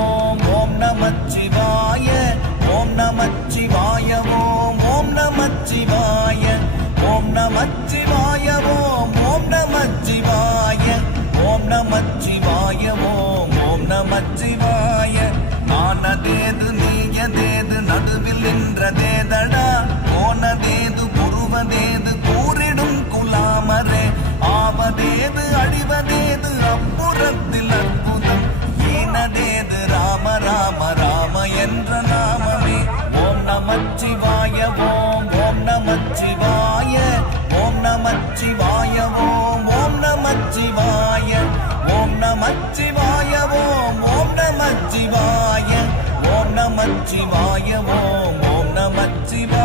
ஓம் ஓம் நமச்சிவாய ஓம் நமச்சிவாய ஓம் ஓம் நமச்சிவாய ஓம் நமச்சிவாய ஓம் ஓம் நமச்சிவாய ஓம் நமச்சிவாய ஓம் ஓம் நமச்சிவாய ஆனதேது நீயதேது நடுவில் நின்றதேதடா போனதேது புருவதேது கூறிடும் குலாமரே ஆவதேது அழிவதேது அப்புறத்தில் அற்புதம் ஈனதேது ராம ராம ராம என்ற நாமமே ஓம் நமச்சிவாய ஓம் ஓம் நமச்சிவாய ஓம் நமச்சிவாய ஓம் ஓம் நமச்சிவாய ஓம் நமச்சிவாய ஓம் ஓம் நமச்சிவாய ஓம் நமச்சிவாய ஓம் ஓம் நமச்சிவாய